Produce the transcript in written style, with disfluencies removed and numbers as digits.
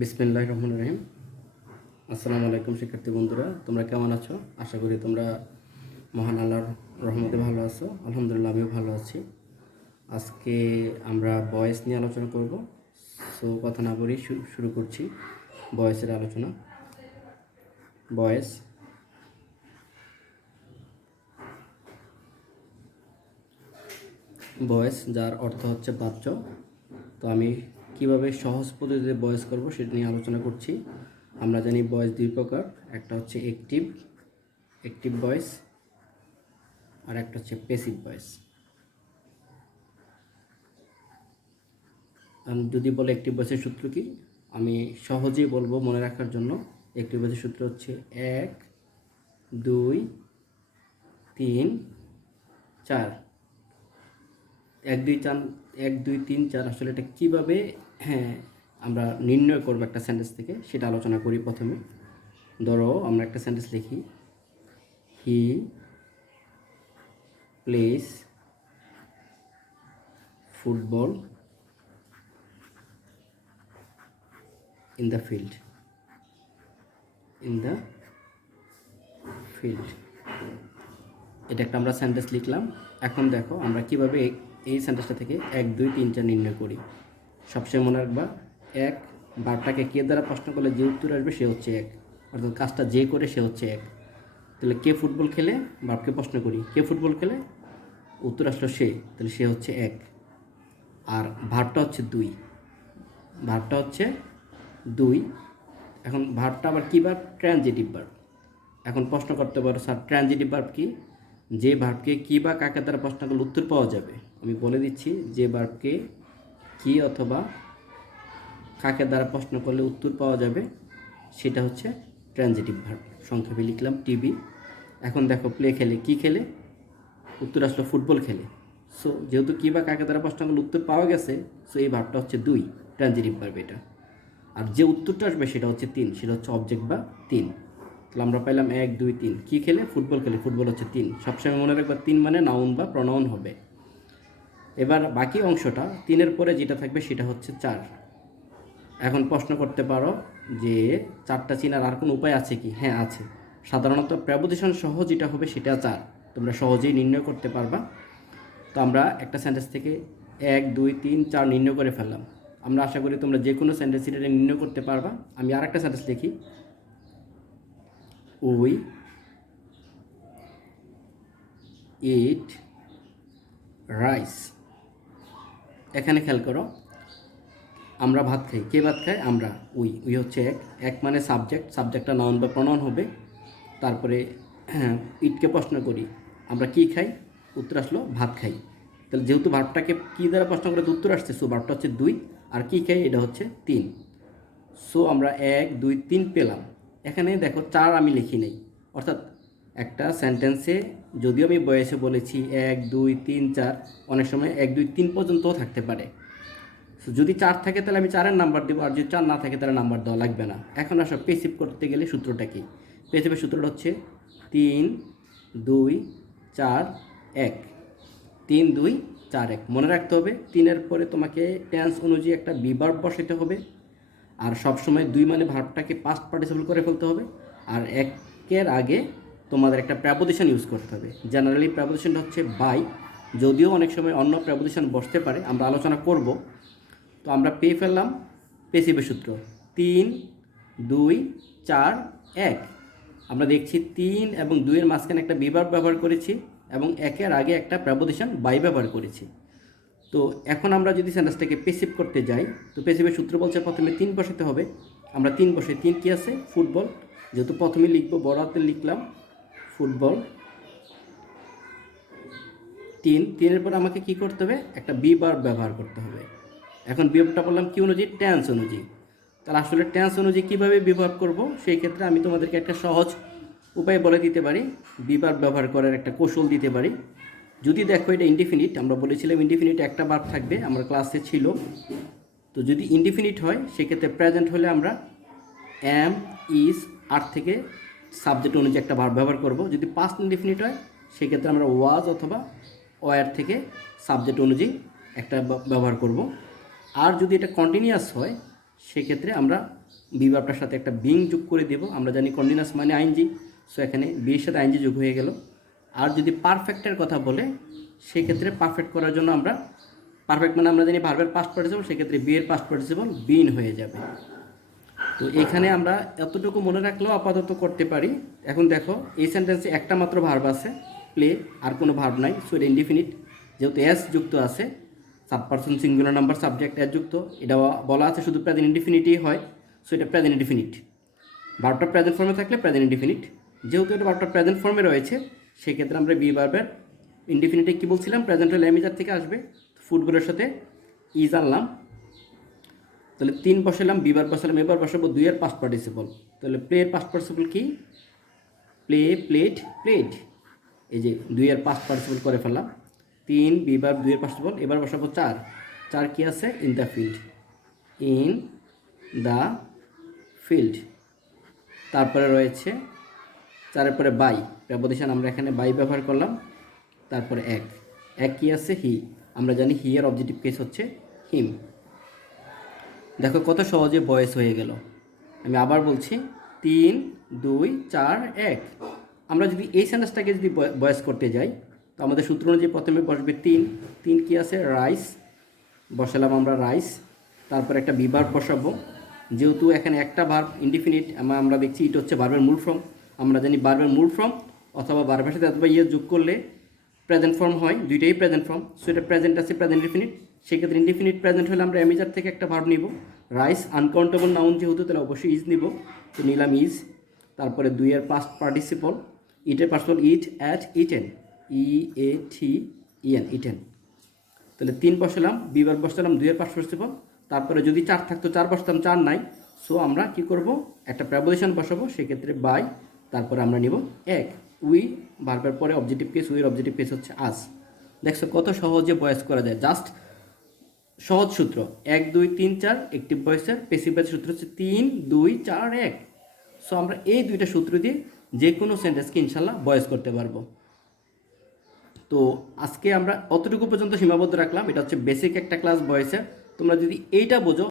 বিসমিল্লাহির রহমানির রহিম। আসসালামু আলাইকুম শিক্ষার্থী বন্ধুরা, তোমরা কেমন আছো? আশা করি তোমরা মহান আল্লাহর রহমতে ভালো আছো। আলহামদুলিল্লাহ, আমিও ভালো আছি। আজকে আমরা বয়েস নিয়ে আলোচনা করব। সো কথা না বলি শুরু করছি বয়েসের আলোচনা। বয়েস বয়েস যার অর্থ হচ্ছে বাচ্চ। তো আমি কিভাবে সহজ পদ্ধতিতে বয়েস করব সেটা নিয়ে আলোচনা করছি। আমরা জানি বয়েস দুই প্রকার, একটা হচ্ছে অ্যাক্টিভ ভয়েস আর একটা হচ্ছে প্যাসিভ ভয়েস। যদি বলে অ্যাক্টিভ ভয়েসের সূত্র কি, আমি সহজেই বলবো মনে রাখার জন্য। অ্যাক্টিভ ভয়েসের সূত্র হচ্ছে 1 2 3 4। 1 2 4 1 2 3 4 আসলে এটা কীভাবে আমরা নির্ণয় করবো একটা সেন্টেন্স থেকে সেটা আলোচনা করি। প্রথমে ধরো আমরা একটা সেন্টেন্স লিখি, he plays football in the field. এটা একটা আমরা সেন্টেন্স লিখলাম। এখন দেখো আমরা কিভাবে এই সেন্টেন্সটা থেকে 1 2 3 4 নির্ণয় করি। সবসময় মনে রাখবা, এক বারটাকে কে দ্বারা প্রশ্ন করলে যে উত্তর আসবে সে হচ্ছে এক, অর্থাৎ কাজটা যে করে সে হচ্ছে এক। তাহলে কে ফুটবল খেলে, বাপকে প্রশ্ন করি কে ফুটবল খেলে, উত্তর আসলো সে, তাহলে সে হচ্ছে এক। আর ভার্বটা হচ্ছে দুই। এখন ভার্বটা আবার কী ভার্ব? Transitive verb. এখন প্রশ্ন করতে পারো, স্যার ট্রানজিটিভ ভার্ব কি? যে ভার্বকে কি বা কাকে দ্বারা প্রশ্ন করলে উত্তর পাওয়া যাবে। আমি বলে দিচ্ছি, যে ভার্বকে কি অথবা কাকে দ্বারা প্রশ্ন করলে উত্তর পাওয়া যাবে সেটা হচ্ছে ট্রানজিটিভ ভার্ব। সংক্ষেপে লিখলাম টিভি। এখন দেখো, প্লে খেলে, কি খেলে, উত্তর আসলো ফুটবল খেলে। সো যেহেতু কি বা কাকে দ্বারা প্রশ্ন করলে উত্তর পাওয়া গেছে, সো এই ভার্বটা হচ্ছে দুই, ট্রানজিটিভ ভার্ব এটা। আর যে উত্তরটা আসবে সেটা হচ্ছে তিন, সেটা হচ্ছে অবজেক্ট বা তিন। তাহলে আমরা পাইলাম 1 2 3। কী খেলে? ফুটবল খেলে, ফুটবল হচ্ছে তিন। সবসময় মনে রাখবা, তিন মানে নাউন বা প্রনাউন হবে। এবার বাকি অংশটা, তিনের পরে যেটা থাকবে সেটা হচ্ছে 4। এখন প্রশ্ন করতে পারো যে 4টা চিনার আর কোনো উপায় আছে কি? হ্যাঁ আছে। সাধারণত প্রেপোজিশন সহ যেটা হবে সেটা 4, তোমরা সহজেই নির্ণয় করতে পারবা। তো আমরা একটা সেন্টেন্স থেকে 1 2 3 4 নির্ণয় করে ফেললাম। আমরা আশা করি তোমরা যে কোনো সেন্টেন্স এটা নির্ণয় করতে পারবা। আমি আর একটা সেন্টেন্স লিখি, উই ইট রাইস। এখানে খেয়াল করো, আমরা ভাত খাই, কে ভাত খায়? আমরা। উই হচ্ছে এক মানে সাবজেক্টটা নাউন বা প্রনাউন হবে। তারপরে ইটকে প্রশ্ন করি আমরা কি খাই, উত্তর আসলো ভাত খাই। তাহলে যেহেতু ভার্বটাকে কী দ্বারা প্রশ্ন করে উত্তর আসছে, সো ভার্বটা হচ্ছে দুই, আর কি খাই এটা হচ্ছে তিন। সো আমরা 1 2 3 পেলাম। এখানে দেখো 4 আমি লিখি নাই, অর্থাৎ একটা সেন্টেন্সে যদিও আমি বয়সে বলেছি 1 2 3 4, অনেক সময় 1 2 3 পর্যন্তও থাকতে পারে। যদি 4 থাকে তাহলে আমি 4-এর নাম্বার দেবো, আর যদি 4 না থাকে তাহলে নাম্বার দেওয়া লাগবে না। এখন আসো পেসিভ করতে গেলে সূত্রটা কি? পেসিভের সূত্রটা হচ্ছে 3 2 4 1। 3 2 4 1 মনে রাখতে হবে। 3-এর পরে তোমাকে টেন্স অনুযায়ী একটা বি ভার্ব বসাতে হবে। আর সবসময় 2 মানে ভার্বটাকে পাস্ট পার্টিসিপল করে ফেলতে হবে। আর 1-এর আগে তোমাদের একটা প্রেপোজিশন ইউজ করতে হবে। জেনারেলি প্রেপোজিশনটা হচ্ছে বাই, যদিও অনেক সময় অন্য প্রেপোজিশন বসতে পারে, আমরা আলোচনা করব। তো আমরা পেয়ে ফেললাম পেসিভের সূত্র 3 2 4 1। আমরা দেখছি 3 এবং 2-এর মাঝখানে একটা বি ভার্ব ব্যবহার করেছি এবং 1-এর আগে একটা প্রেপোজিশন বাই ব্যবহার করেছি। তো এখন আমরা যদি সেন্টেন্সটাকে পেসিভ করতে যাই, তো পেসিভের সূত্র বলছে প্রথমে 3 বসাতে হবে। আমরা 3 বসে, 3 কী আছে? ফুটবল। যেহেতু প্রথমে লিখবো, বড় হাতে লিখলাম ফুটবল। 3-এর পর আমাকে কি করতে হবে? একটা বি ভার্ব ব্যবহার করতে হবে। এখন বিভাবটা বললাম কি অনুযায়ী? টেন্স অনুযায়ী। তাহলে আসলে টেন্স অনুযায়ী কীভাবে বিভাব করব, সেই ক্ষেত্রে আমি তোমাদেরকে একটা সহজ উপায় বলে দিতে পারি, বিভাব ব্যবহার করার একটা কৌশল দিতে পারি। যদি দেখো এটা ইনডিফিনিট, আমরা বলেছিলাম ইনডিফিনিট একটা ভার্ব থাকবে, আমার ক্লাসে ছিল। তো যদি ইনডিফিনিট হয় সেক্ষেত্রে প্রেজেন্ট হলে আমরা এম ইজ আর থেকে সাবজেক্ট অনুযায়ী একটা ভার্ব ব্যবহার করব। যদি পাস্ট ইনডিফিনিট হয় সেক্ষেত্রে আমরা ওয়াজ অথবা ওয়ার থেকে সাবজেক্ট অনুযায়ী একটা ব্যবহার করব। আর যদি এটা কন্টিনিউয়াস হয় সেক্ষেত্রে আমরা বিভার্বটার সাথে একটা বিং যোগ করে দেব। আমরা জানি কন্টিনিউয়াস মানে আইএনজি, সো এখানে বি এর সাথে আইএনজি যোগ হয়ে গেল। আর যদি পারফেক্টের কথা বলে সেক্ষেত্রে পারফেক্ট করার জন্য আমরা পারফেক্ট মানে আমরা জানি ভার্বের পাস্ট পার্টিসিপল, সেক্ষেত্রে বি এর পাস্ট পার্টিসিপল বিন হয়ে যাবে। তো এখানে আমরা এতটুকু মনে রাখলেও আপাতত করতে পারি। এখন দেখো এই সেন্টেন্সে একটা মাত্র ভার্ব আছে প্লে, আর কোনো ভার্ব নাই, সো এটা ইনডিফিনিট। যেহেতু এস যুক্ত আছে, sub person singular number subject S যুক্ত, এটা বলা আছে শুধু প্রেজেন্ট ইনডিফিনিটই হয়, সো এটা প্রেজেন্ট ইনডিফিনিট। ভার্বটা প্রেজেন্ট ফর্মে থাকলে প্রেজেন্ট ইনডিফিনিট, যেহেতু এটা ভার্বটা প্রেজেন্ট ফর্মে রয়েছে সেক্ষেত্রে আমরা বি ভার্বের ইনডিফিনিটে কী বলছিলাম, প্রেজেন্ট হলে এমিজার থেকে আসবে, ফুটবলের সাথে ইজ আনলাম, তাহলে 3 বসালাম, বি ভার্ব বসালাম, এবার বসাবো 2 এর পাস্ট পার্টিসিপল। তাহলে প্লে এর পাস্ট পার্টিসিপল কি, প্লে প্লেড প্লেড, এই যে 2 এর পাস্ট পার্টিসিপল করে ফেললাম। 3 বি ভার্ব 2 এর পার্টিসিপল, এবার বসাবো 4 কি আছে, in the field, in the field. তারপরে রয়েছে 4-এর পরে বাই, প্রেপোজিশন আমরা এখানে বাই ব্যবহার করলাম। তারপরে এক কি আছে, হি, আমরা জানি হি এর অবজেক্টিভ কেস হচ্ছে হিম। দেখো কত সহজে বয়েস হয়ে গেল। আমি আবার বলছি 3 2 4 1। আমরা যদি এই সেন্টেন্সটাকে যদি বয়েস করতে যাই তো আমাদের সূত্র অনুযায়ী প্রথমে বসবে 3 কি আছে, রাইস, বসালাম আমরা রাইস। তারপর একটা বি ভার্ব বসাবো, যেহেতু এখানে একটা ভার্ব ইনডিফিনিট, আমরা দেখছি এটা হচ্ছে ভার্বের মূল ফর্ম। আমরা জানি ভার্বের মূল ফর্ম অথবা ভার্বের সাথে অথবা ইয়ে যোগ করলে প্রেজেন্ট ফর্ম হয়, দুইটাই প্রেজেন্ট ফর্ম, সো এটা প্রেজেন্ট আছে, প্রেজেন্ট ইনডিফিনিট। সেক্ষেত্রে ইনডিফিনিট প্রেজেন্ট হলে আমরা এমিজার থেকে একটা ভার্ব নিব। রাইস আনকাউন্টেবল নাউন যেহেতু, তাহলে অবশ্যই ইজ নিব, তো নিলাম ইজ। তারপরে 2 এর পাস্ট পার্টিসিপল, ইটের participle it, at, eaten, EATEN, eaten. তাহলে 3 বসালাম, বি ভার্ব বসালাম, 2 এর পাস্ট পার্টিসিপল। তারপরে যদি 4 থাকতো 4 বসতাম, 4 নাই, সো আমরা কি করব, একটা প্রেপোজিশন বসাবো, সেক্ষেত্রে বাই, তারপরে আমরা নিব এক, উই, ভার্বের পরে অবজেক্টিভ কেস, উইয়ের অবজেক্টিভ কেস হচ্ছে আস। দেখছো কত সহজে ভয়েস করা যায়, জাস্ট সহজ সূত্র 1 2 3 4, অ্যাক্টিভ ভয়েসের প্যাসিভ ভয়েসের সূত্র হচ্ছে 3 2 4 1। সো আমরা এই দুইটা সূত্র দিয়ে যে কোনো সেন্টেন্সকে ইনশাল্লাহ ভয়েস করতে পারবো। তো আজকে আমরা অতটুকু পর্যন্ত সীমাবদ্ধ রাখলাম, এটা হচ্ছে বেসিক একটা ক্লাস ভয়েসের। তোমরা যদি এইটা বোঝো